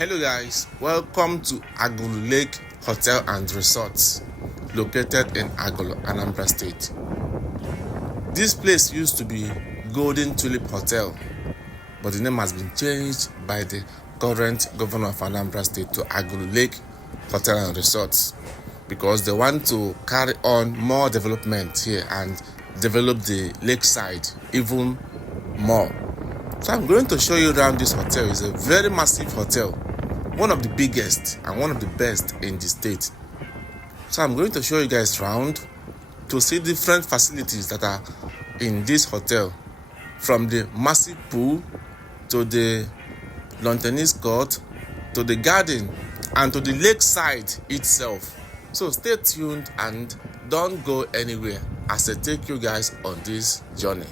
Hello guys, welcome to Agulu Lake Hotel and Resorts located in Agulu, Anambra State. This place used to be Golden Tulip Hotel, but the name has been changed by the current governor of Anambra State to Agulu Lake Hotel and Resorts because they want to carry on more development here and develop the lakeside even more. So I'm going to show you around this hotel. It's a very massive hotel, one of the biggest and one of the best in the state. So I'm going to show you guys around to see different facilities that are in this hotel, from the massive pool to the lawn tennis court to the garden and to the lakeside itself. So stay tuned and don't go anywhere as I take you guys on this journey.